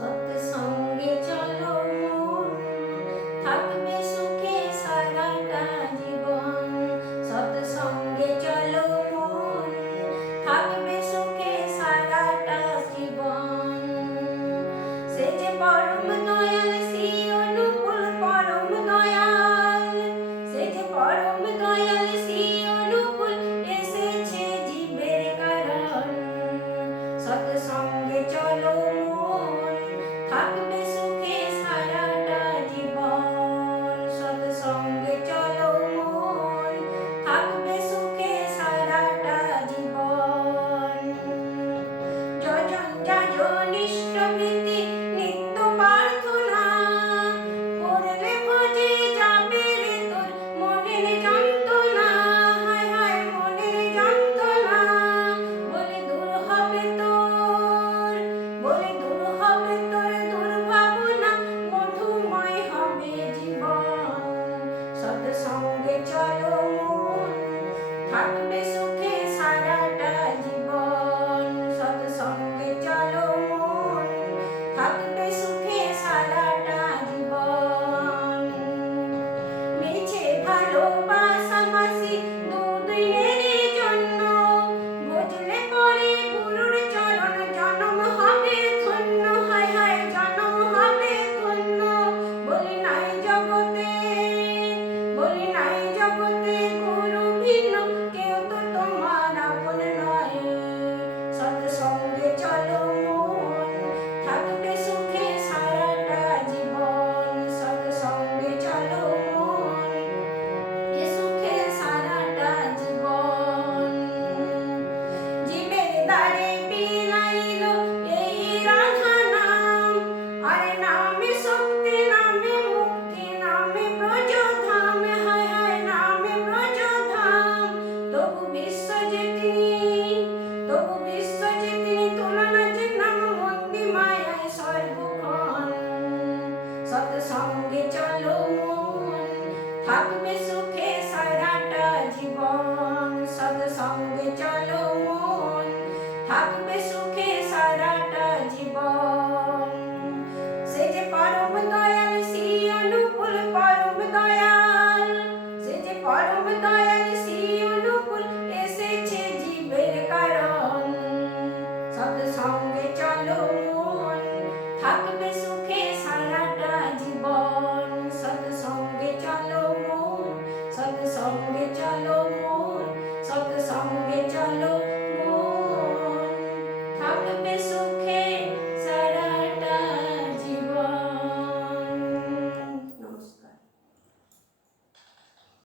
Love this song. সঙ্গে চলো মন থাকবে সুখে সারাটা জীবন। সৎসঙ্গে চলো মন থাকবে সুখে সারাটা সঙ্গে চলো মন থাকবে সুখে সারাটা জীবন সে যে পরম দয়াল শ্রী অনুকূল পরম দয়াল সে যে পরম দয়াল শ্রী অনুকূল এসেছে জীবের কারণ সৎসঙ্গে চলো মন Salomón, Salomón. Salomón.